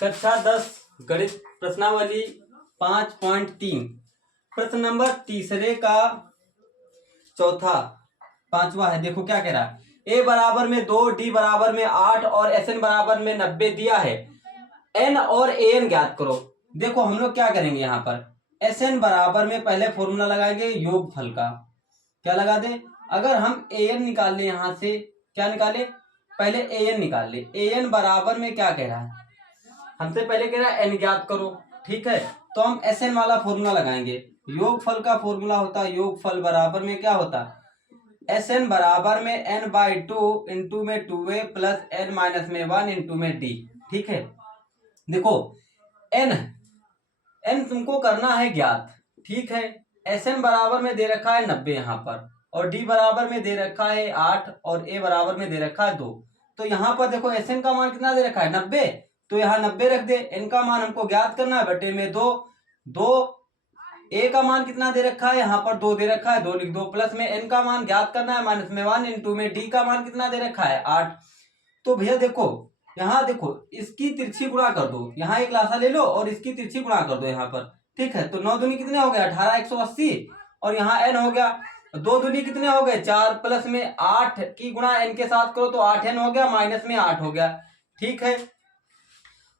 कक्षा 10 गणित प्रश्नावली 5.3 प्रश्न नंबर तीसरे का चौथा पांचवा है। देखो क्या कह रहा है, ए बराबर में 2, डी बराबर में 8 और एस एन बराबर में 90 दिया है। एन और ए एन ज्ञात करो। देखो हम लोग क्या करेंगे, यहाँ पर एस एन बराबर में पहले फॉर्मूला लगाएंगे योगफल का। क्या लगा दें, अगर हम ए एन निकाल ले, यहाँ से क्या निकाले, पहले ए एन निकाल ले। ए एन बराबर में क्या कह रहा है, हमसे पहले कह रहा है एन ज्ञात करो, ठीक है। तो हम एस एन वाला फॉर्मूला लगाएंगे। योगफल का फॉर्मूला होता है, योगफल बराबर में क्या होता है, एस एन बराबर में एन बाई 2 इंटू में 2a प्लस एन माइनस में 1 इंटू में डी, ठीक है। देखो एन एन तुमको करना है ज्ञात, ठीक है। एस एन बराबर में दे रखा है 90 यहाँ पर, और डी बराबर में दे रखा है 8 और ए बराबर में दे रखा है 2। तो यहाँ पर देखो एस एन का मान कितना दे रखा है 90, तो यहाँ 90 रख दे। एन का मान हमको ज्ञात करना है, बटे में 2 ए का मान कितना दे रखा है, यहाँ पर 2 दे रखा है, 2 लिख दो। प्लस में एन का मान ज्ञात करना है, माइनस में 1 इंटू में डी का मान कितना दे रखा है 8। तो भैया देखो यहाँ देखो इसकी तिरछी गुणा कर दो, यहाँ एक लासा ले लो और इसकी तिरछी गुणा कर दो यहाँ पर, ठीक है। तो 9 दूनी कितने हो गए 18, 180, और यहाँ एन हो गया 2 दूनी कितने हो गए 4, प्लस में 8 की गुणा एन के साथ करो तो 8 एन हो गया, माइनस में 8 हो गया, ठीक है।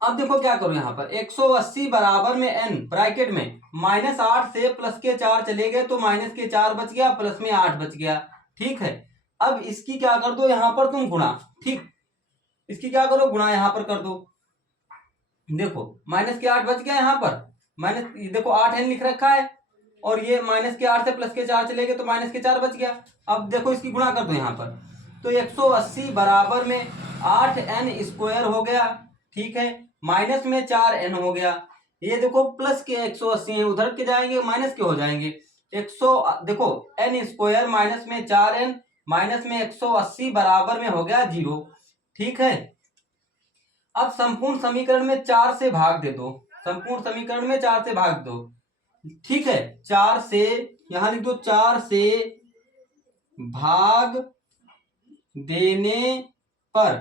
अब देखो क्या करो, यहाँ पर 180 बराबर में एन ब्रैकेट में -8 से प्लस के 4 चले गए तो माइनस के 4 बच गया, प्लस में 8 बच गया, ठीक है। अब इसकी क्या कर दो यहाँ पर तुम गुणा, ठीक, इसकी क्या करो गुणा यहाँ पर कर दो। देखो माइनस के 8 बच गया, यहाँ पर माइनस, देखो 8 एन लिख रखा है, और ये माइनस के 8 से प्लस के 4 चले गए तो माइनस के 4 बच गया। अब देखो इसकी गुणा कर दो यहाँ पर, तो 180 बराबर में 8 एन स्क्वायर हो गया, ठीक है, माइनस में 4 एन हो गया। ये देखो प्लस के 180 है, उधर के जाएंगे माइनस के हो जाएंगे। 100 देखो एन स्क्वायर माइनस में 4 एन माइनस में 180 बराबर में हो गया 0, ठीक है। अब संपूर्ण समीकरण में 4 से भाग दे दो, संपूर्ण समीकरण में 4 से भाग दो, ठीक है। 4 से यहां लिख दो, 4 से भाग देने पर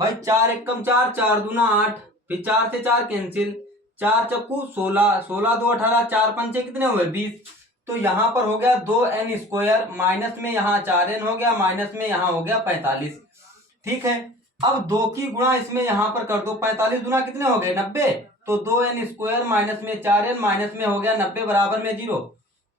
भाई 4 एकम 4, 4 दूना 8, फिर 4 से 4 कैंसिल, 4 चक्कू 16, 16 2 18, 4 पंचे कितने हुए 20। तो यहाँ पर हो गया 2 एन स्क्वायर, माइनस में यहाँ 4 एन हो गया, माइनस में यहाँ हो गया 45, ठीक है। अब 2 की गुणा इसमें यहाँ पर कर दो, 45 गुना कितने हो गए 90, तो 2 एन स्क्वायर माइनस में 4 एन माइनस में हो गया 90 बराबर में 0।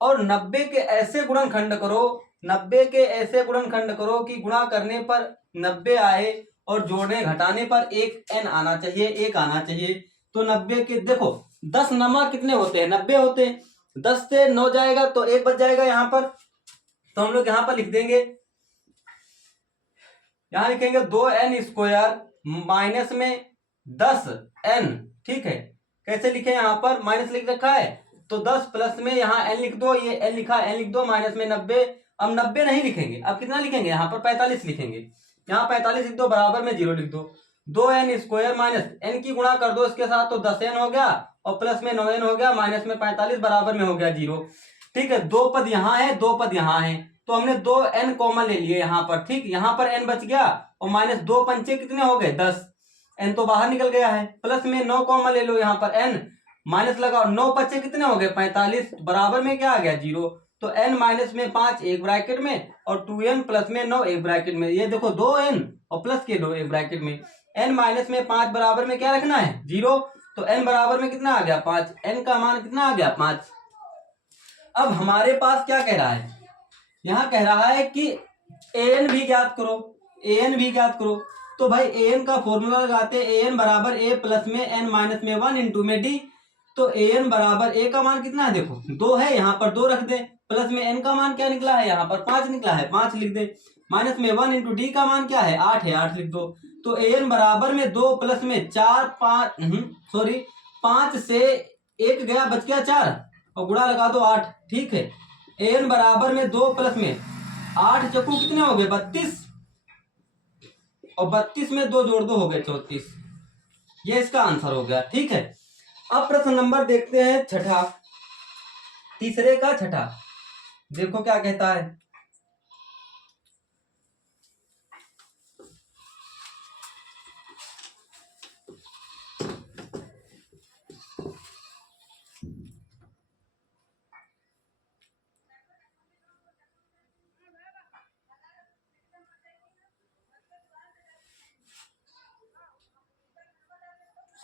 और 90 के ऐसे गुणनखंड करो, 90 के ऐसे गुणनखंड करो कि गुणा करने पर 90 आए और जोड़ने घटाने पर एक एन आना चाहिए, एक आना चाहिए। तो 90 के देखो 10 नमा कितने होते हैं 90 होते हैं, 10 से 9 जाएगा तो 1 बच जाएगा यहाँ पर। तो हम लोग यहाँ पर लिख देंगे, यहाँ लिखेंगे 2 एन स्क्वायर माइनस में 10 एन, ठीक है। कैसे लिखे, यहाँ पर माइनस लिख रखा है तो 10 प्लस में यहाँ एन लिख दो, ये एन लिखा एन लिख दो, माइनस में 90। अब 90 नहीं लिखेंगे, अब कितना लिखेंगे यहाँ पर 45 लिखेंगे, यहाँ 45 लिख दो, बराबर में 0 लिख दो। 2 एन स्क्वायर माइनस एन की गुणा कर दो इसके साथ तो 10 एन हो गया, और प्लस में 9 एन हो गया, माइनस में 45 बराबर में हो गया 0, ठीक है। 2 पद यहाँ है, 2 पद यहाँ है, तो हमने 2 एन कॉमन ले लिए यहाँ पर, ठीक, यहाँ पर एन बच गया, और माइनस 2 पंचे कितने हो गए 10, एन तो बाहर निकल गया है, प्लस में 9 कॉमन ले लो यहाँ पर एन, माइनस लगाओ 9 पच्चे कितने हो गए 45, बराबर में क्या आ गया 0। तो n माइनस में 5 एक ब्रैकेट में, और 2n प्लस में 9 एक ब्रैकेट में। ये देखो 2n और प्लस के 2 एक ब्रैकेट में। n माइनस में 5 बराबर में क्या रखना है 0, तो n बराबर में कितना आ गया 5, n का मान कितना आ गया 5। अब हमारे पास क्या कह रहा है, यहाँ कह रहा है कि an भी ज्ञात करो, an भी ज्ञात करो। तो भाई an का फॉर्मूला लगाते हैं, an बराबर a प्लस में n माइनस में 1 इंटू में d। तो an बराबर a का मान कितना है, देखो 2 है, यहाँ पर 2 रख दे, प्लस में n का मान क्या निकला है, यहाँ पर 5 निकला है, 5 लिख दे, माइनस में 1 इंटू डी का मान क्या है 8 है, 8 लिख दो। तो an बराबर में 2 प्लस में 4 5 5 से 1 गया, बच गया 4, और गुणा लगा दो 8, ठीक है। an बराबर में 2 प्लस में 8 चक्कू कितने हो गए 32, और 32 में 2 जोड़ दो हो गए 34, ये इसका आंसर हो गया, ठीक है। अब प्रश्न नंबर देखते हैं छठा, तीसरे का छठा, देखो क्या कहता है।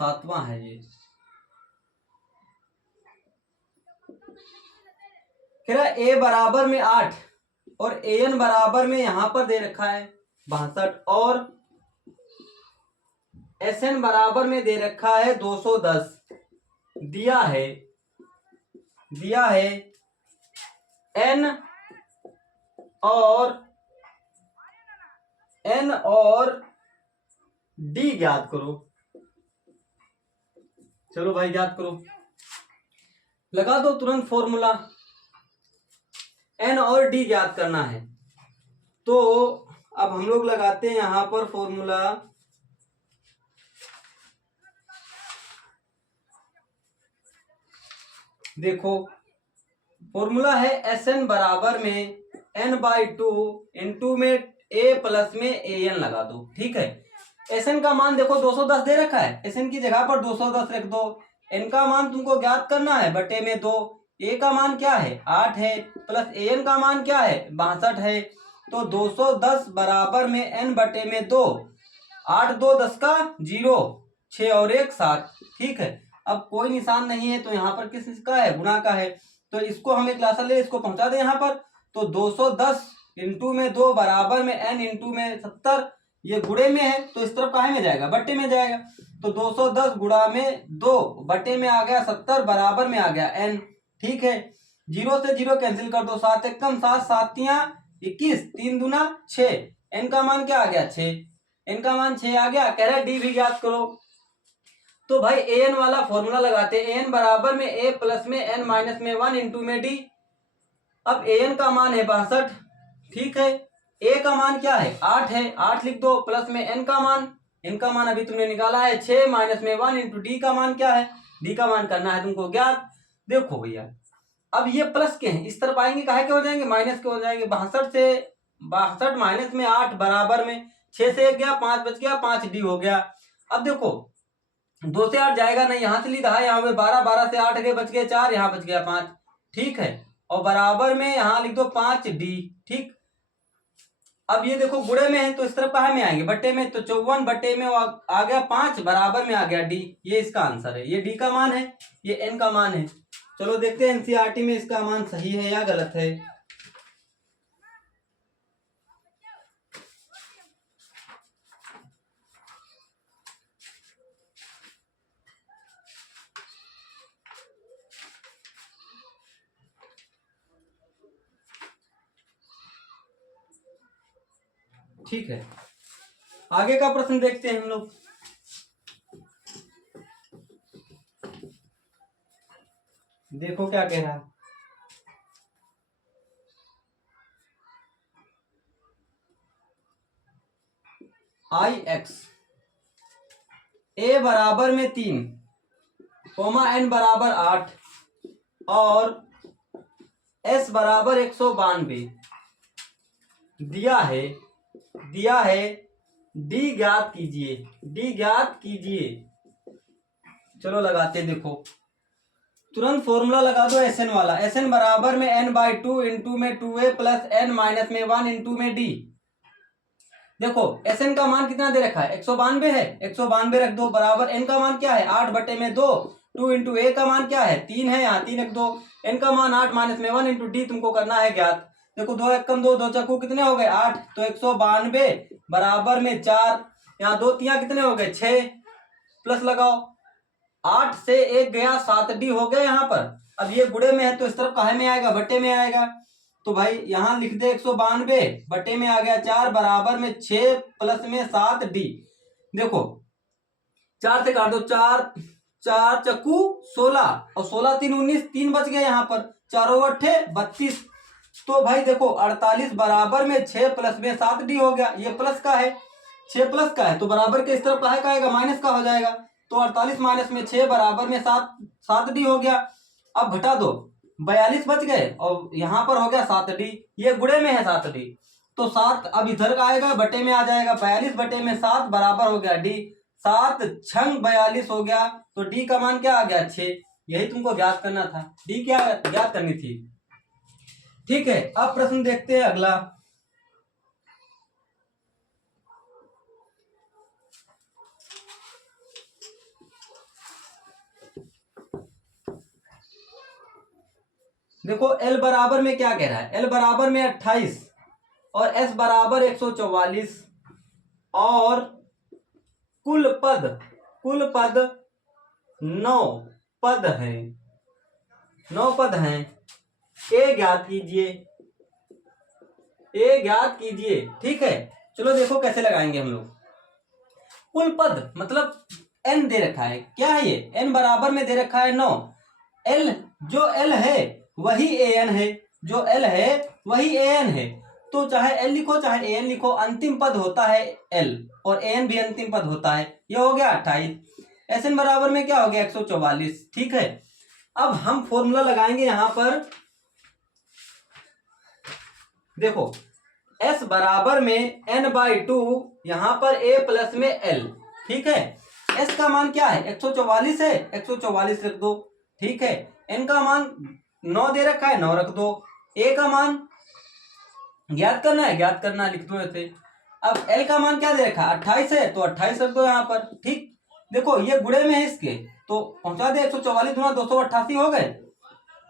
7वां है ये। कह रहा ए बराबर में 8 और एन बराबर में यहां पर दे रखा है 62 और एस एन बराबर में दे रखा है 210। दिया है एन और डी ज्ञात करो। चलो भाई ज्ञात करो, लगा दो तुरंत फॉर्मूला। एन और डी ज्ञात करना है तो अब हम लोग लगाते हैं यहां पर फॉर्मूला। देखो फॉर्मूला है एस एन बराबर में n/2 इंटू में a प्लस में ए एन लगा दो। ठीक है, एस एन का मान देखो 210 दे रखा है, एस एन की जगह पर 210 रख दो। एन का मान तुमको ज्ञात करना है बटे में 2। ए का मान क्या है 8 है, प्लस ए एन का मान क्या है 62 है। तो 210 बराबर में n बटे में 2। 8 2 10 का 0, 6 और 1 7। ठीक है, अब कोई निशान नहीं है तो यहाँ पर किस का है गुणा का है, तो इसको हम एक क्लास ले इसको पहुंचा दे यहाँ पर। तो 210 इंटू में 2 बराबर में n इंटू में 70। ये गुणे में है तो इस तरफ काहे में जाएगा बट्टे में जाएगा। तो 210 गुणा में 2 बट्टे में आ गया 70 बराबर में आ गया n। ठीक है, 0 से 0 कैंसिल कर दो, 7 एकम 7 7 21, 3 दूना 6। n का मान क्या आ गया 6, n का मान 6 आ गया। कह रहा है डी भी ज्ञात करो। तो भाई ए एन वाला फॉर्मूला लगाते हैं, एन बराबर में ए प्लस में एन माइनस में 1 इंटू में डी। अब ए एन का मान है 62। ठीक है, ए का मान क्या है 8 है, 8 लिख दो, प्लस में एन का मान अभी तुमने निकाला है 6 माइनस में 1 इंटू डी का मान क्या है, डी का मान करना है तुमको ज्ञात। देखो भैया अब ये प्लस के हैं, इस तरफ आएंगे काहे के हो जाएंगे माइनस के हो जाएंगे। 62 माइनस में 8 बराबर में 6 से 1 गया 5 बच गया 5 डी हो गया। अब देखो 2 से 8 जाएगा नहीं, यहां से लीधा है, यहाँ पे 12 12 से 8 गए बच गए 4, यहाँ बच गया 5। ठीक है, और बराबर में यहां लिख दो 5 डी। ठीक, अब ये देखो गुणे में है तो इस तरफ कहा में आएंगे बट्टे में, तो 54 बट्टे में आ गया 5 बराबर में आ गया डी। ये इसका आंसर है, ये डी का मान है, ये एन का मान है। चलो देखते हैं एनसीईआरटी में इसका मान सही है या गलत है। ठीक है, आगे का प्रश्न देखते हैं हम लोग। देखो क्या कह रहा है, आई एक्स ए बराबर में 3 कोमा एन बराबर 8 और एस बराबर 192 दिया है डी ज्ञात कीजिए। चलो लगाते, देखो तुरंत फॉर्मूला लगा दो एस एन वाला। एस एन बराबर में n/2 इंटू में 2a प्लस n माइनस में 1 इंटू में d। देखो एस एन का मान कितना दे रखा है 192 है, 192 रख दो, बराबर n का मान क्या है 8 बटे में 2, 2 इंटू a का मान क्या है 3 है, यहाँ 3 रख दो। n का मान 8 माइनस में 1 इंटू डी तुमको करना है ज्ञात। देखो 2 एकम 2, 2 चक्कू कितने हो गए 8, तो 192 बराबर में 4, यहाँ 2 तिया कितने हो गए 6, प्लस लगाओ 8 से 1 गया 7 डी हो गया यहाँ पर। अब ये गुणे में है तो इस तरफ काहे में आएगा बट्टे में आएगा। तो भाई यहाँ लिख दे 192 बटे में आ गया 4 बराबर में 6 प्लस में 7 डी। देखो 4 से काट दो, 4 4 चक्कू 16 और 16 3 19, 3 बच गया यहाँ पर, 4 अट्ठे 32। तो भाई देखो 48 बराबर में 6 प्लस में 7 डी हो गया। ये प्लस का है 6 प्लस का है तो बराबर के इस तरफ काहे का आएगा माइनस का हो जाएगा। तो 48 माइनस में 6 बराबर में 7 डी हो गया। अब घटा दो 42 बच गए और यहाँ पर हो गया 7 डी, ये गुणे में है 7 डी, तो 7 अब इधर का आएगा बटे में आ जाएगा, 42 बटे में 7 बराबर हो गया डी, 7 छंग 42 हो गया। तो डी का मान क्या आ गया 6। यही तुमको ज्ञात करना था, डी क्या ज्ञात करनी थी। ठीक है, अब प्रश्न देखते हैं अगला। देखो एल बराबर में क्या कह रहा है, एल बराबर में 28 और एस बराबर 144 और कुल पद 9 पद हैं, 9 पद हैं। ए ज्ञात कीजिए। ठीक है, चलो देखो कैसे लगाएंगे हम लोग। कुल पद मतलब n दे रखा है, क्या है ये, n बराबर में दे रखा है 9। l जो l है वही an है, जो l है वही an है। तो चाहे l लिखो चाहे an लिखो, अंतिम पद होता है l और an भी अंतिम पद होता है। ये हो गया 28। Sn बराबर में क्या हो गया 144। ठीक है, अब हम फॉर्मूला लगाएंगे यहां पर। देखो s बराबर में n/2, यहां पर a प्लस में l। ठीक है, s का मान क्या है 144 है, 144 रख दो। ठीक है, n का मान 9 दे रखा है, 9 रख दो। a का मान ज्ञात करना है, लिख दो ऐसे। अब l का मान क्या दे रखा है 28 है, तो 28 रख दो यहाँ पर। ठीक, देखो ये गुणे में है इसके, तो पहुंचा दे 144 गुना 288 हो गए,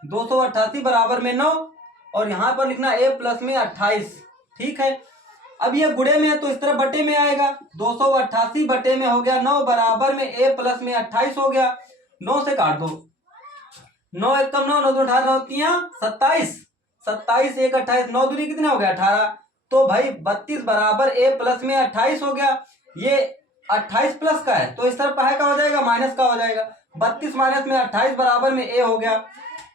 288 बराबर में 9 और यहाँ पर लिखना a प्लस में 28। ठीक है, अब ये गुणे में है तो इस तरह बटे में आएगा, 288 बटे में हो गया 9 बराबर में a प्लस में 28 हो गया। 9 से काट दो, 9 एक कम 9, 9 तो 18, 27, 27 एक 28, 9 दूनी कितना हो गया 18। तो भाई 32 बराबर a प्लस में 28 हो गया। ये 28 प्लस का है तो इस तरफ का हो जाएगा, माइनस का हो जाएगा। 32 माइनस में 28 बराबर में a हो गया।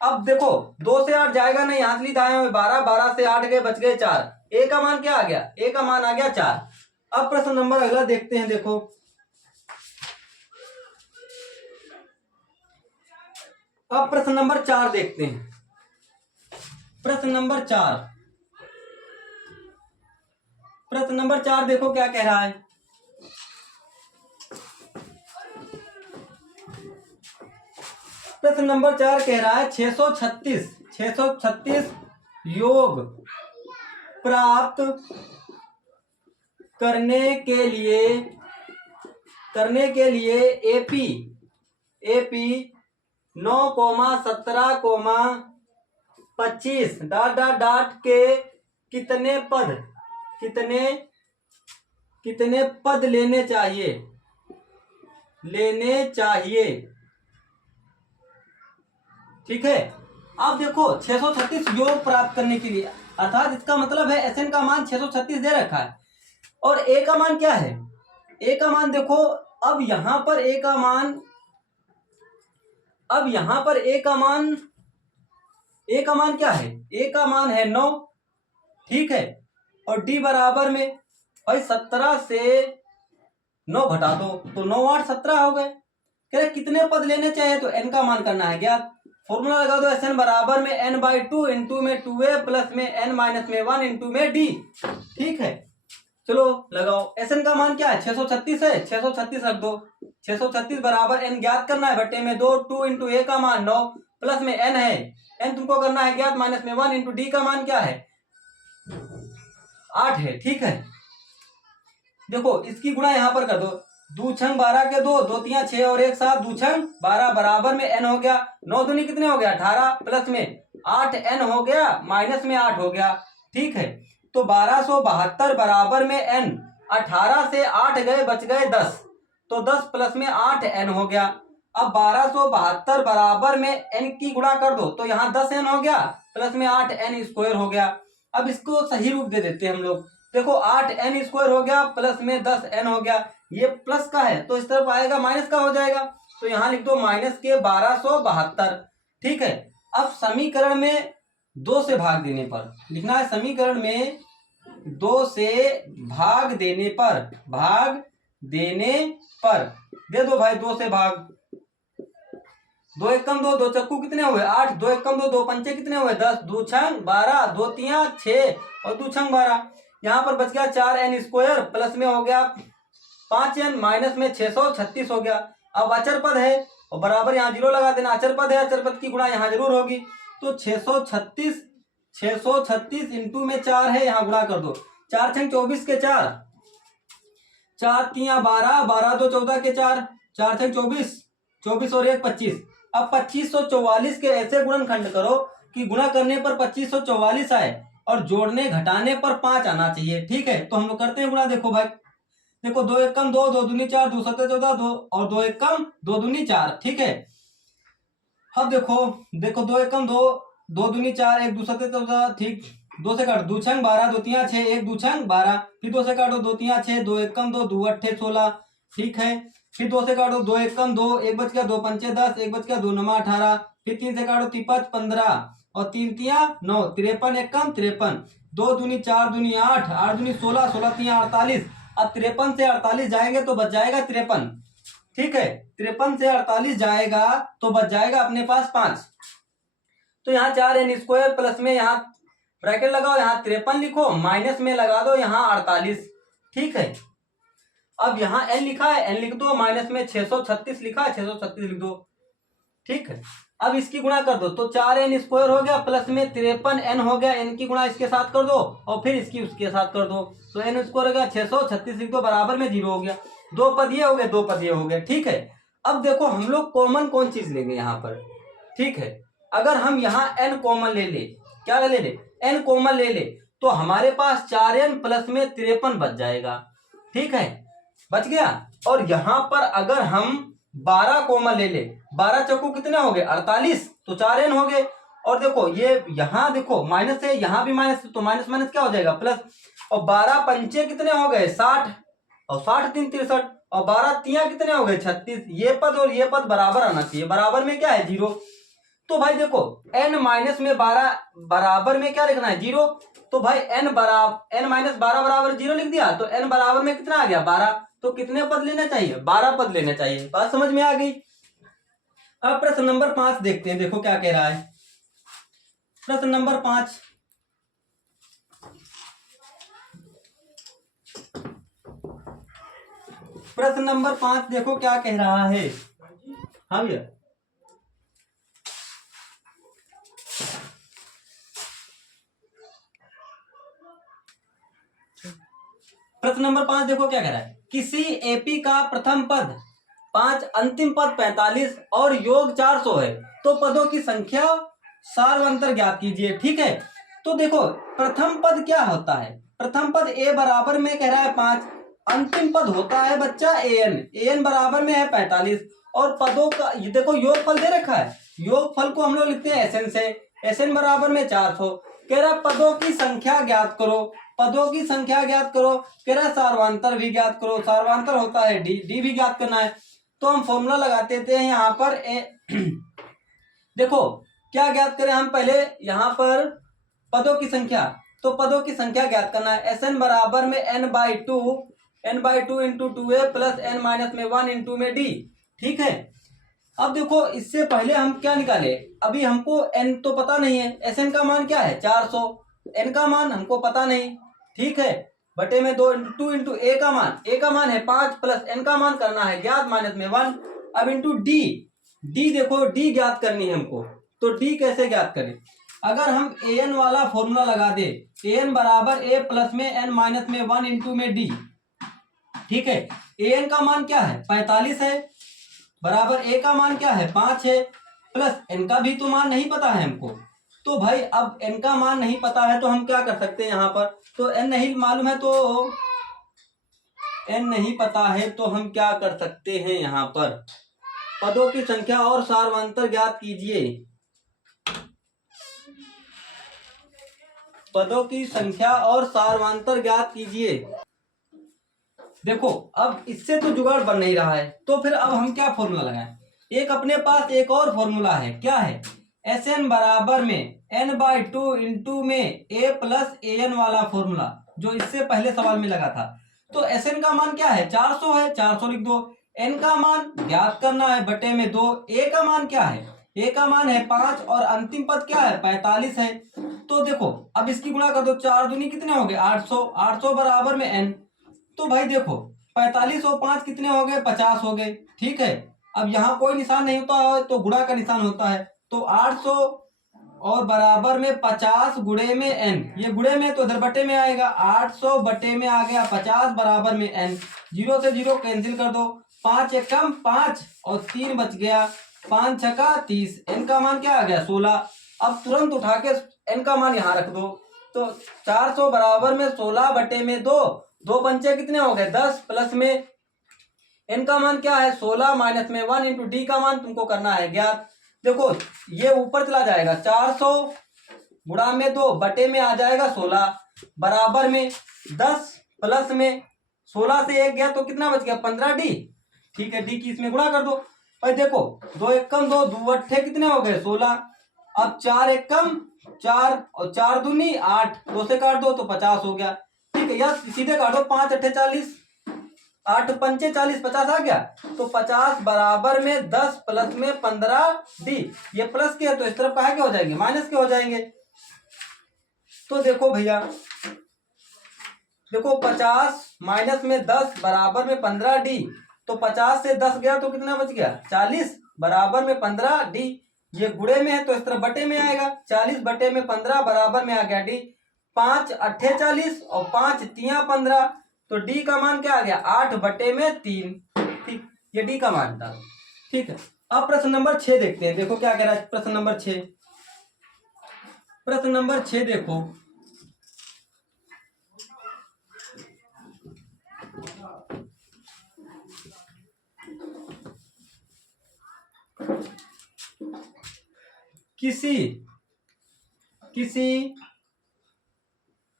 अब देखो 2 से 8 जाएगा नहीं, यहाँ से दाएं में 12, 12 से 8 गए, बच गए 4। ए का मान क्या आ गया, ए का मान आ गया 4। अब प्रश्न नंबर अगला देखते हैं। देखो अब प्रश्न नंबर 4 देखते हैं। प्रश्न नंबर 4 देखो क्या कह रहा है। प्रश्न नंबर 4 कह रहा है 636 योग प्राप्त करने के लिए एपी 9,17,25 ... के कितने पद लेने चाहिए। ठीक है, अब देखो 636 योग प्राप्त करने के लिए, अर्थात इसका मतलब है Sn का मान 636 दे रखा है और a का मान क्या है, a का मान देखो, अब यहां पर a का मान क्या है, a का मान है 9। ठीक है, और d बराबर में भाई 17 से 9 घटा दो तो 9 8 17 हो गए। कह रहे कितने पद लेने चाहिए, तो n का मान करना है ज्ञात। फॉर्मूला लगा दो, Sn बराबर में n/2 इंटू में 2a प्लस में n माइनस में 1 इंटू में d। ठीक है, चलो लगाओ। Sn का मान क्या है 636 है, 636 रख दो। 636 बराबर n ज्ञात करना है, बट्टे में 2, 2 इंटू a का मान 9 प्लस में n है, n तुमको करना है ज्ञात, माइनस में 1 इंटू d का मान क्या है 8 है। ठीक है, देखो इसकी गुणा यहाँ पर कर दो, 2 छंग 12 के 2, 2 तियां 6 और 1 7, 2 छंग 12 बराबर में n हो गया। 9 दूनी कितने हो गया 18 प्लस में 8 n हो गया, माइनस में 8 हो गया। ठीक है, तो 1272 बराबर में n, 18 से 8 गए बच गए 10, तो 10 प्लस में 8 n हो गया। अब 1272 बराबर में n की गुणा कर दो तो यहाँ 10 n हो गया प्लस में 8 n स्क्वायर हो गया। अब इसको सही रूप दे देते हैं हम लोग। देखो 8 n स्क्वायर हो गया प्लस में 10 n हो गया, ये प्लस का है तो इस तरफ आएगा माइनस का हो जाएगा, तो यहाँ लिख दो माइनस के 1272। ठीक है, अब समीकरण में 2 से भाग देने पर लिखना है, समीकरण में 2 से भाग देने पर दे दो भाई, 2 से भाग, 2 एक कम 2, 2 चक्कू कितने हुए 8, 2 एक कम 2, 2 पंचे कितने हुए 10, 2 छंग 12, 2 तियां 6 और 2 छंग 12। यहाँ पर बच गया 4 n स्क्वायर प्लस में हो गया 5 n माइनस में 636 हो गया। अब अचर पद है और बराबर यहाँ 0 लगा देना, अचर पद है, अचर पद की गुणा यहाँ जरूर होगी, तो 636 इंटू में 4 है, यहाँ गुणा कर दो, 4 छंग 24 के 4, 4 तियां 12, 12 2 14 के 4, 4 छंग 24, 24 और 1 25। अब 2544 के ऐसे गुणनखंड करो कि गुणा करने पर 2544 आए और जोड़ने घटाने पर 5 आना चाहिए। ठीक है, तो हम लोग करते हैं गुणा। देखो भाई, देखो 2 एक कम 2, 2 दूनी 4, 2 सत्ते 14, 2 और 2 एक कम 2 दूनी 4। ठीक है, अब देखो देखो 2 एक कम 2, 2 दूनी 4, 1 2 सत्ते 14। ठीक, 2 से काटो 2 छंग 12, 2 तिया 6, 1 2 छंग 12, फिर 2 से काटो 2 तिया 6, 2 एक कम 2, 2 अट्ठे 16। ठीक है, फिर 2 से काटो 2 एक कम 2, 1 बच गया 2 पंचे 10, 1 बच गया 2 नमा 18, फिर 3 से काटो 3 5 15 और 3 तिया 9, 53 एक कम 53, 2 दूनी 4 दूनी 8, 8 दूनी 16, 16 तिया 48। अब 53 से 48 जाएंगे तो बच जाएगा 53। ठीक है, 53 से 48 जाएगा तो बच जाएगा अपने पास 5। तो यहाँ 4n² प्लस में यहाँ ब्रैकेट लगाओ, यहाँ 53 लिखो, माइनस में लगा दो यहाँ 48। ठीक है, अब यहाँ n लिखा है, n लिख दो, माइनस में 636 लिखा है, 636 लिख दो। ठीक है, अब इसकी गुणा कर दो, तो 4n² हो गया प्लस में 53n हो गया, n की गुणा इसके साथ कर दो और फिर इसकी उसके साथ कर दो, तो n² हो गया 636 लिख दो, बराबर में 0 हो गया। 2 पद ये हो गए, 2 पद ये हो गए। ठीक है, अब देखो हम लोग कॉमन कौन चीज लेंगे यहाँ पर। ठीक है, अगर हम यहाँ n कॉमन ले ले, क्या ले ले, n कॉमन ले ले, तो हमारे पास 4n प्लस में 53 बच जाएगा। ठीक है, बच गया। और यहाँ पर अगर हम 12 कॉमन ले ले, 12 चौको कितने हो गए 48, तो 4n हो गए। और देखो ये यहाँ देखो माइनस है, यहाँ भी माइनस, तो माइनस माइनस क्या हो जाएगा प्लस। और 12 पंचे कितने हो गए 60 और 60 3 63 और 12 तिया कितने हो गए 36। ये पद और ये पद बराबर आना चाहिए, बराबर में क्या है 0। तो भाई देखो n माइनस में 12 बराबर में क्या लिखना है 0। तो भाई n बराबर n माइनस 12 बराबर 0 लिख दिया, तो n बराबर में कितना आ गया 12। तो कितने पद लेना चाहिए 12 पद लेना चाहिए। बात समझ में आ गई। अब प्रश्न नंबर 5 देखते हैं, देखो क्या कह रहा है। प्रश्न नंबर 5, प्रश्न नंबर 5 देखो क्या कह रहा है। हाँ भैया, प्रश्न नंबर 5 देखो क्या कह रहा है। किसी एपी का प्रथम पद 5, अंतिम पद 45 और योग 400 है, तो पदों की संख्या सार्वंतर ज्ञात कीजिए। ठीक है, तो देखो प्रथम पद क्या होता है, प्रथम पद a बराबर में कह रहा है 5, अंतिम पद होता है बच्चा an बराबर में है 45 और पदों का ये देखो योगफल दे रखा है, योगफल को हम लोग लिखते हैं SN से, SN बराबर में 400। कह रहा पदों की संख्या ज्ञात करो, पदों की संख्या ज्ञात करो, कह रहा सार्वांतर भी ज्ञात करो, सार्वांतर होता है डी भी ज्ञात करना है। तो हम फॉर्मूला लगाते थे यहाँ पर देखो क्या ज्ञात करें हम पहले यहाँ पर पदों की संख्या, तो पदों की संख्या ज्ञात करना है। SN बराबर में n/2 into 2a plus n minus में 1 इंटू में d। ठीक है, अब देखो इससे पहले हम क्या निकाले, अभी हमको n तो पता नहीं है, SN का मान क्या है 400, n का मान हमको पता नहीं। ठीक है, बटे में 2 इंटू a का मान है 5 प्लस n का मान करना है ज्ञात माइनस में 1। अब इंटू d देखो d ज्ञात करनी है हमको, तो d कैसे ज्ञात करें। अगर हम an वाला फॉर्मूला लगा दे, an बराबर a प्लस में n माइनस में 1 इंटू में d। ठीक है, an का मान क्या है 45 है, बराबर a का मान क्या है 5 है, प्लस n का भी तो मान नहीं पता है हमको। तो भाई अब n का मान नहीं पता है तो हम क्या कर सकते हैं यहाँ पर, तो n नहीं मालूम है तो n नहीं पता है तो हम क्या कर सकते हैं यहाँ पर, पदों की संख्या और सार्वंतर ज्ञात कीजिए। पदों की संख्या और सार्वंतर ज्ञात कीजिए। देखो अब इससे तो जुगाड़ बन नहीं रहा है, तो फिर अब हम क्या फॉर्मूला लगाएं। एक अपने पास एक और फॉर्मूला है, क्या है SN बराबर में n/2 इंटू में a प्लस an वाला फॉर्मूला जो इससे पहले सवाल में लगा था। तो SN का मान क्या है 400 है, 400 लिख दो, n का मान ज्ञात करना है बटे में 2, a का मान क्या है, a का मान है 5 और अंतिम पद क्या है 45 है। तो देखो अब इसकी गुणा कर दो, 4 दूनी कितने हो गए 800, 800 बराबर में n। तो भाई देखो 45 और 5 कितने हो गए 50 हो गए। ठीक है, अब यहाँ कोई निशान नहीं होता है तो गुणा का निशान होता है, तो 800 और बराबर में 50 गुणे में n, ये गुणे में तो इधर बटे में आएगा, 800 बटे में आ गया 50 बराबर में n। 0 से 0 कैंसिल कर दो, 5 एक कम 5 और 3 बच गया, 5 छक्का 30, n का मान क्या आ गया 16। अब तुरंत उठा के n का मान यहाँ रख दो। तो 400 बराबर में 16 बटे में 2, 2 पंचे कितने हो गए 10, प्लस में n का मान क्या है 16 माइनस में 1 इंटू डी का मान तुमको करना है ज्ञात। देखो ये ऊपर चला जाएगा 400 गुणा में 2 बटे में आ जाएगा 16 बराबर में 10 प्लस में 16 से 1 गया तो कितना बच गया 15 डी। ठीक है, डी की इसमें गुणा कर दो। भाई देखो 2 एक कम 2, 2 अट्ठे कितने हो गए 16। अब 4 एक कम 4 और 4 दूनी 8, 2 से काट दो तो 50 हो गया। ठीक है, या सीधे काटो 5 अट्ठे 40, 8 पंचे 40, 50 आ गया। तो 50 बराबर में 10 प्लस में 15 डी। ये प्लस के है तो इस तरफ कहा के हो जाएंगे माइनस के हो जाएंगे। तो देखो भैया, देखो 50 माइनस में 10 बराबर में 15 डी। तो 50 से 10 गया तो कितना बच गया 40 बराबर में 15 डी। ये गुणे में है तो इस तरह बटे में आएगा। 40 बटे में 15 बराबर में आ गया डी। 5 अट्ठे 40 और 5 तिया 15, तो डी का मान क्या आ गया 8 बटे में 3। ठीक, ये डी का मान था। ठीक है, अब प्रश्न नंबर 6 देखते हैं। देखो क्या कह रहा है प्रश्न नंबर 6। प्रश्न नंबर 6 देखो, किसी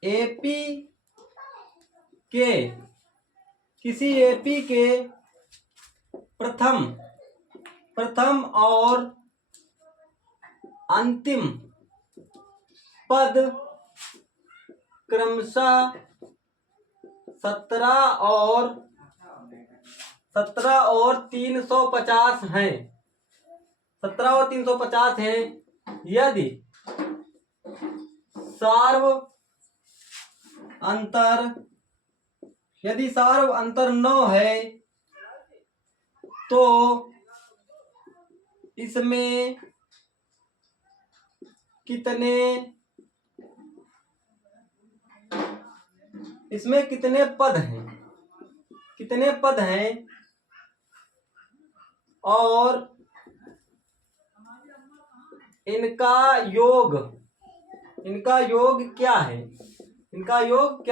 एपी के प्रथम और अंतिम पद क्रमशः 17 और 350 हैं। 17 और 350 हैं। यदि सार्व अंतर 9 है तो इसमें कितने पद हैं, और इनका योग क्या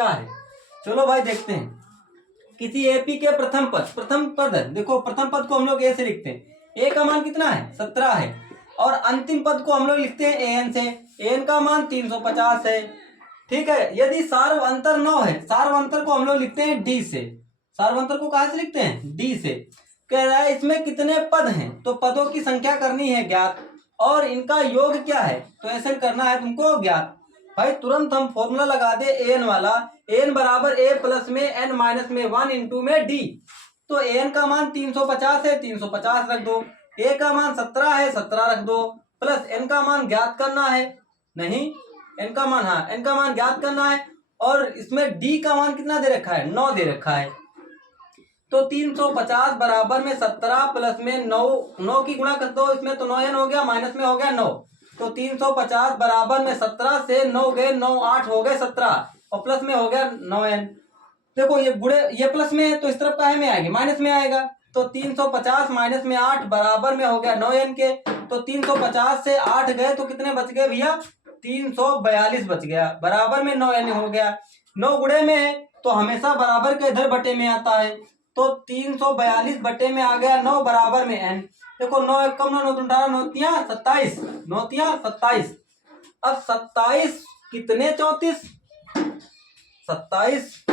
है, चलो भाई देखते हैं। किसी एपी के प्रथम पद देखो, प्रथम पद को हम लोग ए से लिखते हैं। ए का मान कितना है 17 है, और अंतिम पद को हम लोग लिखते हैं एन से। एन का मान 350 है। ठीक है, यदि सार्व अंतर 9 है, सार्व अंतर को हम लोग लिखते हैं डी से। सार्व अंतर को कहाँ से लिखते हैं डी से। कह रहा है इसमें कितने पद हैं, तो पदों की संख्या करनी है ज्ञात, और इनका योग क्या है, तो ऐसे करना है तुमको ज्ञात। भाई तुरंत हम फॉर्मूला लगा दे एन वाला। एन बराबर ए प्लस में एन माइनस में 1 इंटू में डी। तो एन का मान 350 है, 350 रख दो। ए का मान 17 है, 17 रख दो, प्लस एन का मान ज्ञात करना है। नहीं, एन का मान, हाँ एन का मान ज्ञात करना है। और इसमें डी का मान कितना दे रखा है 9 दे रखा है। तो 350 बराबर में 17 प्लस में 9 की गुणा कर दो, इसमें तो 9n हो गया, माइनस में हो गया 9। तो 350 बराबर में 17 से 9 गए 9, 8 हो गए 17, और प्लस में हो गया 9n। देखो ये गुणे, ये प्लस में है तो इस तरफ काहे में आएगी माइनस में आएगा। तो 350 माइनस में 8 बराबर में हो गया 9n के। तो 350 से 8 गए तो कितने बच गए भैया 342 बच गया, बराबर में 9n हो गया। 9 गुणे में है तो हमेशा बराबर के इधर बटे में आता है। तो 342 बटे में आ गया 9 बराबर में n। देखो 9 एक कम 9, 9 18, 9 तिया 27, 9 तिया 27। अब 27 कितने 34, 27।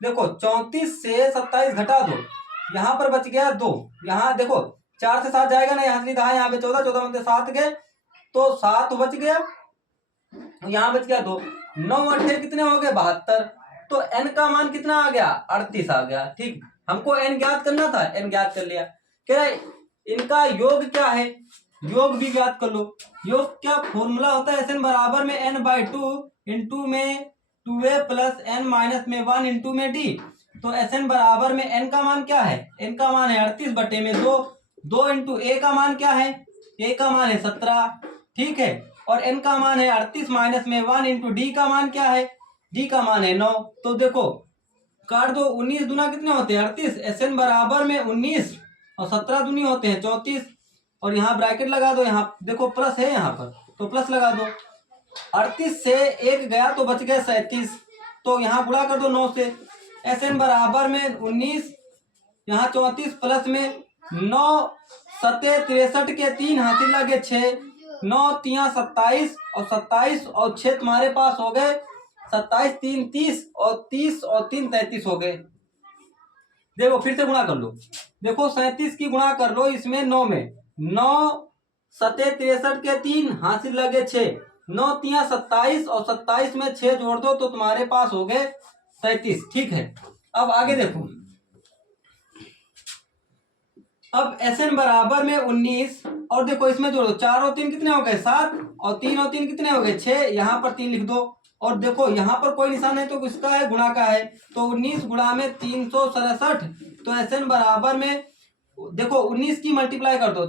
देखो 34 से 27 घटा दो, यहाँ पर बच गया 2। यहाँ देखो 4 से 7 जाएगा ना, यहाँ से कहा, यहाँ पे 14, 14 में 7 गए तो 7 बच गया, यहाँ बच गया 2। 9 अट्ठे कितने हो गए 72। तो n का मान कितना आ गया 38 आ गया। ठीक, हमको n ज्ञात करना था, n ज्ञात कर लिया। कह रहा है इनका योग क्या है, योग भी ज्ञात कर लो। योग क्या फॉर्मूला होता है, Sn बराबर में n/2 इंटू में 2a प्लस n माइनस में 1 इंटू में d। तो Sn बराबर में n का मान क्या है, n का मान है 38 बटे में 2, 2 इंटू a का मान क्या है, a का मान है 17। ठीक है, और n का मान है 38 माइनस में 1 इंटू d का मान क्या है, d का मान है 9। तो देखो काट दो, 19 दूना कितने होते हैं 38। Sn बराबर में 19 और 17 दूनी होते हैं 34। और यहाँ ब्रैकेट लगा दो, यहाँ देखो प्लस है यहाँ पर तो प्लस लगा दो। 38 से 1 गया तो बच गए 37, तो यहाँ गुणा कर दो 9 से। SN बराबर में 19, यहाँ 34 प्लस में 9 सते 63 के 3 हासिल लगे 6, 9 तिया 27 और 27 और 6 तुम्हारे पास हो गए 27 3 30 और 30 और 3 33 हो गए। देखो फिर से गुणा कर लो, देखो 37 की गुणा कर लो इसमें 9 में, 9 सते 63 के 3 हासिल लगे 6, 9 तिया 27 और 27 में 6 जोड़ दो तो तुम्हारे पास हो गए 33। ठीक है, अब आगे देखो, अब SN बराबर में 19 और देखो इसमें जोड़ो 4 और 3 कितने हो गए 7 और 3 और 3 कितने हो गए 6, यहाँ पर 3 लिख दो और देखो यहाँ पर कोई निशान है तो किसका है गुणा का है, तो 19 गुणा में 367, तो SN बराबर में देखो 19 की मल्टीप्लाई कर दो,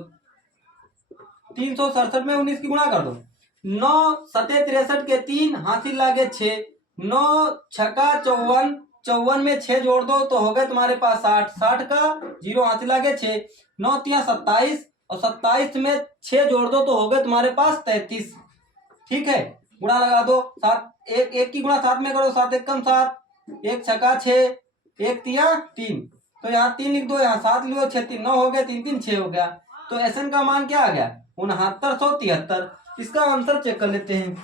367 में 19 की गुणा कर दो, 9 सते 63 के 3 हासिल लागे 6, 9 छक्का 54, 54 में 6 जोड़ दो तो हो गए तुम्हारे पास 60, 60 का 0 हासिल आगे 6, 9 तिया 27 और 27 में 6 जोड़ दो तो हो गए तुम्हारे पास 33। ठीक है, गुणा लगा दो, 7 एक की गुणा 7 में करो, 7 एकम 7, 1 छक्का 6, 1 तिया 3, तो यहाँ 3 लिख दो, यहाँ 7 लिखो, 6 3 9 हो गया, 3 3 6 हो गया, तो SN का मान क्या आ गया 6973। इसका आंसर चेक कर लेते हैं।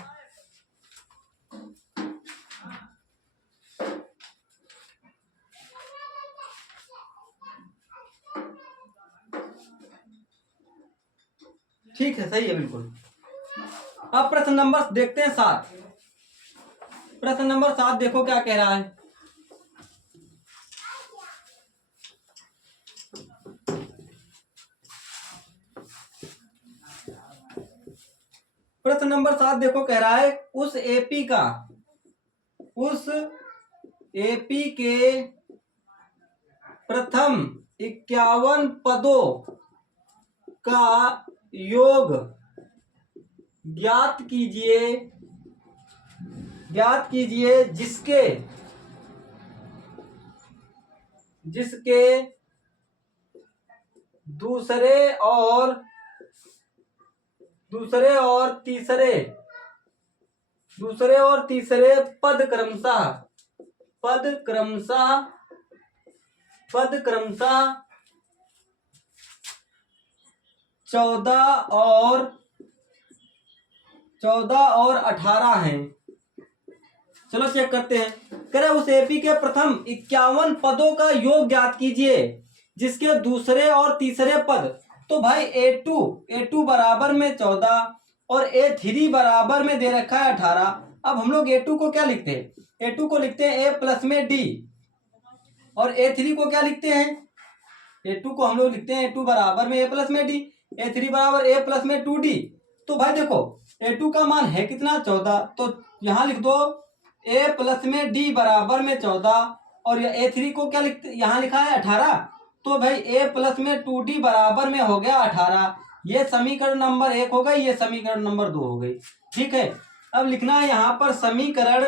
ठीक है, सही है बिल्कुल। अब प्रश्न नंबर देखते हैं 7। प्रश्न नंबर 7 देखो क्या कह रहा है। प्रश्न नंबर 7 देखो कह रहा है उस एपी के प्रथम 51 पदों का योग ज्ञात कीजिए जिसके दूसरे और तीसरे पद क्रमशः 14 और 18 हैं। चलो चेक करते हैं। कह रहे उस एपी के प्रथम 51 पदों का योग ज्ञात कीजिए जिसके दूसरे और तीसरे पद, तो भाई A2 बराबर में 14 और A3 बराबर में दे रखा है 18। अब हम लोग A2 को क्या लिखते हैं, A2 को लिखते हैं A प्लस में D, और A3 को क्या लिखते हैं, A2 को हम लोग लिखते हैं A2 बराबर में A प्लस में D, A3 बराबर A प्लस में 2D। तो भाई देखो A2 का मान है कितना 14, तो यहाँ लिख दो A प्लस में D बराबर में 14, और A3 को क्या लिखते, यहाँ लिखा है 18, तो भाई A प्लस में 2D बराबर में हो गया 18। ये समीकरण नंबर 1 हो गई, ये समीकरण नंबर 2 हो गई। ठीक है, अब लिखना है यहाँ पर समीकरण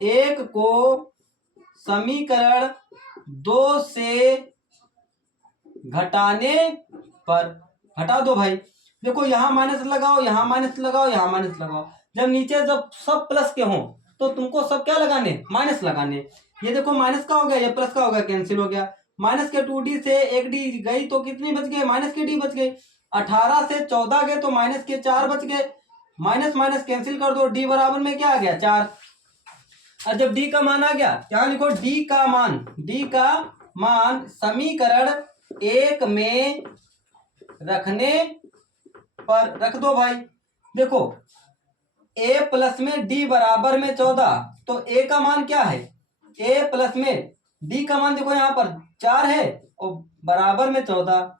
1 को समीकरण 2 से घटाने पर घटा दो। भाई देखो यहाँ माइनस लगाओ, यहाँ माइनस लगाओ, यहाँ माइनस लगाओ, जब नीचे जब सब प्लस के हों तो तुमको सब क्या लगाने, माइनस लगाने। ये देखो माइनस का हो गया, ये प्लस का हो गया, कैंसिल हो गया। माइनस के 2D से 1D गई तो कितनी बच गई, माइनस के D बच गई। 18 से 14 गए तो माइनस के 4 बच गए, माइनस माइनस कैंसिल कर दो, D बराबर में क्या आ गया 4। और जब D का मान आ गया, क्या लिखो D का मान समीकरण 1 में रखने पर रख दो। भाई देखो A प्लस में D बराबर में 14, तो A का मान क्या है, A प्लस में D का मान देखो यहाँ पर 4 है और बराबर में 14।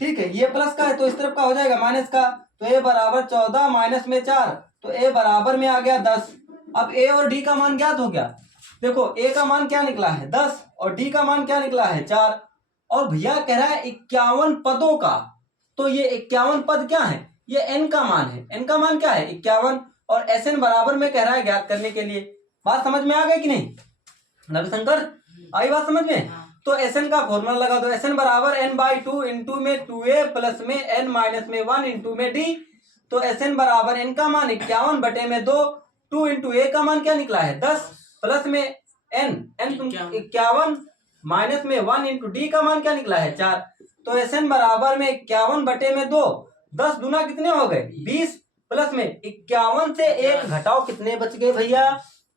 ठीक है, ये प्लस का है तो इस तरफ का हो जाएगा माइनस का, तो A बराबर 14 माइनस में 4, तो A बराबर में आ गया 10। अब A और D का मान ज्ञात हो गया। देखो A का मान क्या निकला है 10 और D का मान क्या निकला है 4, और भैया कह रहा है 51 पदों का, तो ये 51 पद क्या है, ये N का मान है। N का मान क्या है 51, और SN बराबर में कह रहा है ज्ञात करने के लिए। बात समझ में आ गई कि नहीं रविशंकर, आई बात समझ में? तो Sn का फॉर्मूला लगा दो, Sn बराबर n/2 इंटू में 2a प्लस में n माइनस में 1 इंटू में d। तो Sn बराबर n का मान 51/2, 2 इंटू a का मान क्या निकला है 10 प्लस में n 51 माइनस में 1 इंटू d का मान क्या निकला है 4। तो Sn बराबर में 51/2, 10 दूना कितने हो गए 20 प्लस में 51 से 1 घटाओ कितने बच गए भैया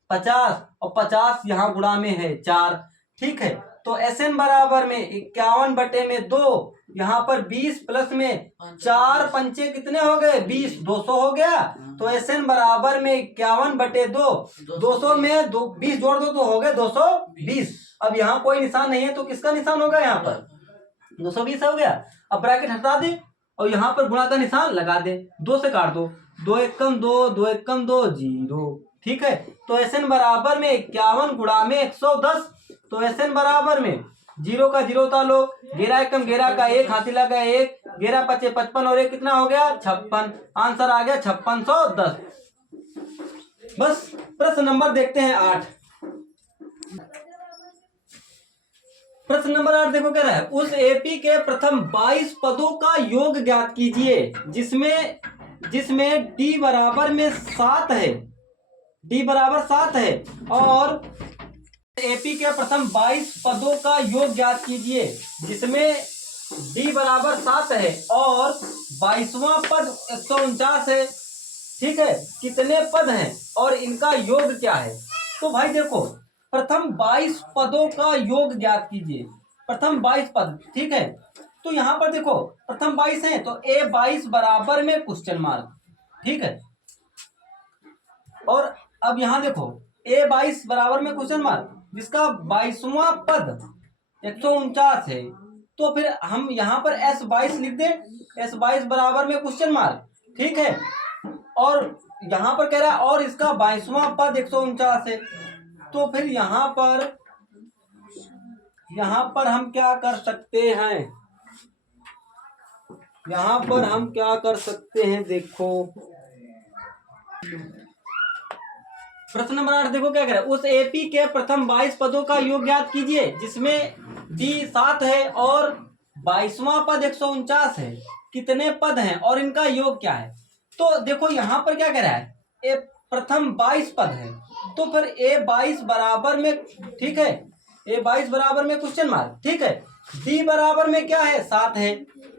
50, और 50 यहाँ गुणा में है 4। ठीक है, तो Sn बराबर में 51/2, यहाँ पर 20 प्लस में 4 पंचे कितने हो गए 20, 200 हो गया। तो Sn बराबर में 51/2, 200 में 20 जोड़ दो तो हो गए 220। अब यहाँ कोई निशान नहीं है तो किसका निशान होगा यहाँ पर 220 हो गया। अब ब्रैकेट हटा दे और यहाँ पर गुणा का निशान लगा दे, 2 से काट दो, 2 एकम 2, 2 एकम 2, 0। ठीक है, तो Sn बराबर में 51 गुणा में 110। तो Sn बराबर में 0 का 0 उतार लो, 11 एकम 11 का 1, हाथी लगा 1, 11 पचे 55 और 1 कितना हो गया 56। आंसर आ गया 5610। बस प्रश्न नंबर देखते हैं 8। प्रश्न नंबर 8 देखो क्या रहा है, उस एपी के प्रथम 22 पदों का योग ज्ञात कीजिए जिसमें डी बराबर में 7 है, डी बराबर 7 है, और एपी के प्रथम 22 पदों का योग ज्ञात कीजिए जिसमें डी बराबर 7 है और 22वां पद 149 है। ठीक है, कितने पद हैं और इनका योग क्या है। तो भाई देखो प्रथम 22 पदों का योग ज्ञात कीजिए, प्रथम 22 पद। ठीक है, तो यहाँ पर देखो प्रथम 22 है तो A22 बराबर में क्वेश्चन मार्क। ठीक है, और अब यहाँ देखो A22 बराबर में क्वेश्चन मार्क, जिसका 22वां पद 149 है, तो फिर हम यहाँ पर S22 लिख दे, S22 बराबर में क्वेश्चन मार्क। ठीक है, और यहाँ पर कह रहा है और इसका 22वां पद 149 है, तो फिर यहाँ पर हम क्या कर सकते हैं, यहाँ पर हम क्या कर सकते हैं देखो प्रश्न नंबर 8 देखो क्या कह रहा है, उस एपी के प्रथम 22 पदों का योग ज्ञात कीजिए जिसमें डी 7 है और 22वां पद 149 है, कितने पद हैं और इनका योग क्या है। तो देखो यहाँ पर क्या कह रहा है, ए प्रथम 22 पद है, तो फिर A22 बराबर में, ठीक है, A22 बराबर में क्वेश्चन मार्क। ठीक है, D बराबर में क्या है 7 है,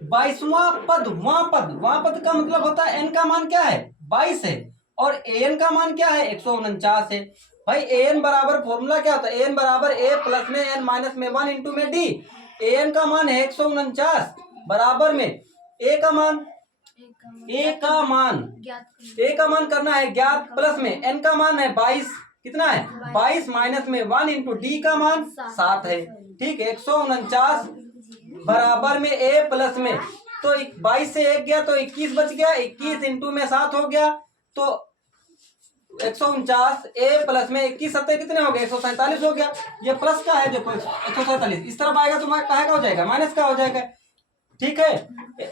22वां पद, वहां पद का मतलब होता है n का मान क्या है 22 है और an का मान क्या है 149 है। भाई an बराबर फॉर्मूला क्या होता है, an बराबर a प्लस में n माइनस में 1 इंटू में d। an का मान है 149 बराबर में a का मान करना है ज्ञात, प्लस में n का मान है 22, कितना है 22 माइनस में 1 इंटू डी का मान 7 है। ठीक है, 149 बराबर में a प्लस में, तो 22 से 1 गया तो 21 बच गया, 21 इंटू में 7 हो गया, तो 149 a प्लस में 21 सत्ते कितने हो गए 147 हो गया। ये प्लस का है देखो 147, इस तरफ आएगा तो कहाँ का हो जाएगा माइनस का हो जाएगा। ठीक है,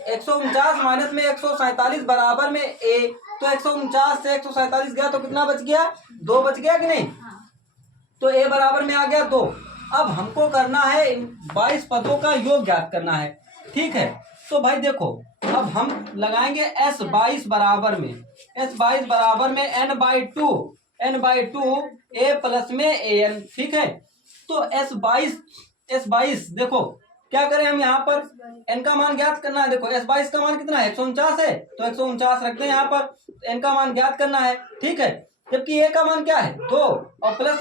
149 माइनस में 147 बराबर में a, तो 149 से 147 गया तो कितना बच गया 2 बच गया कि नहीं, तो a बराबर में आ गया 2। अब हमको करना है इन 22 पदों का योग ज्ञात करना है। ठीक है, तो भाई देखो अब हम लगाएंगे S22 बराबर में, S22 बराबर में n/2 a प्लस में an। ठीक है, तो S22 देखो क्या करें हम, यहाँ पर n का मान ज्ञात करना है। देखो S22 का मान कितना है 149 है, तो 149 रखते हैं यहाँ पर, n का मान ज्ञात करना है। ठीक है, जबकि a का मान क्या है 2, और प्लस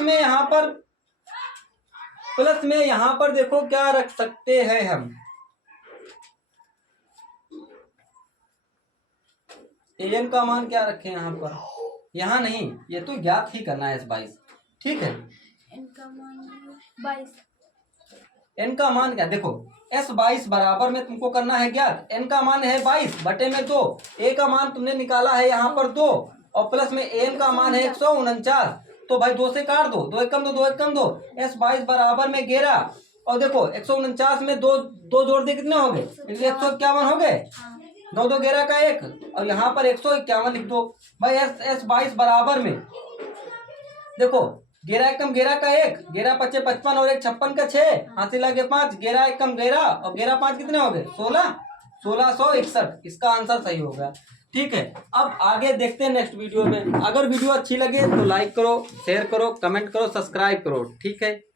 में यहाँ पर देखो क्या रख सकते हैं हम, an का मान क्या रखें यहाँ पर, यहाँ नहीं, ये तो ज्ञात ही करना है S22। ठीक है, n का मान 22, n का मान क्या, देखो S22 बराबर में तुमको करना है ज्ञात, n का मान है 22 बटे में 2, a का मान तुमने निकाला है यहाँ पर 2, और प्लस में an का मान है 149, तो भाई 2 से काट दो, 2 एकम 2, 2 एकम 2, S22 बराबर में 11, और देखो 149 में 2 जोड़ दे कितने हो गए 151 हो गए, 2 2 11 का 1, और यहाँ पर 151 लिख दो। भाई S22 बराबर में देखो गेरा एकम गेरा का 1, गेरा पचे 55 और 1 56 का 6, हासिल लगे 5, गेरा एकम गेरा और गेरा 5 कितने हो गए 16, 1661। इसका आंसर सही होगा। ठीक है, अब आगे देखते हैं नेक्स्ट वीडियो में। अगर वीडियो अच्छी लगे तो लाइक करो, शेयर करो, कमेंट करो, सब्सक्राइब करो। ठीक है।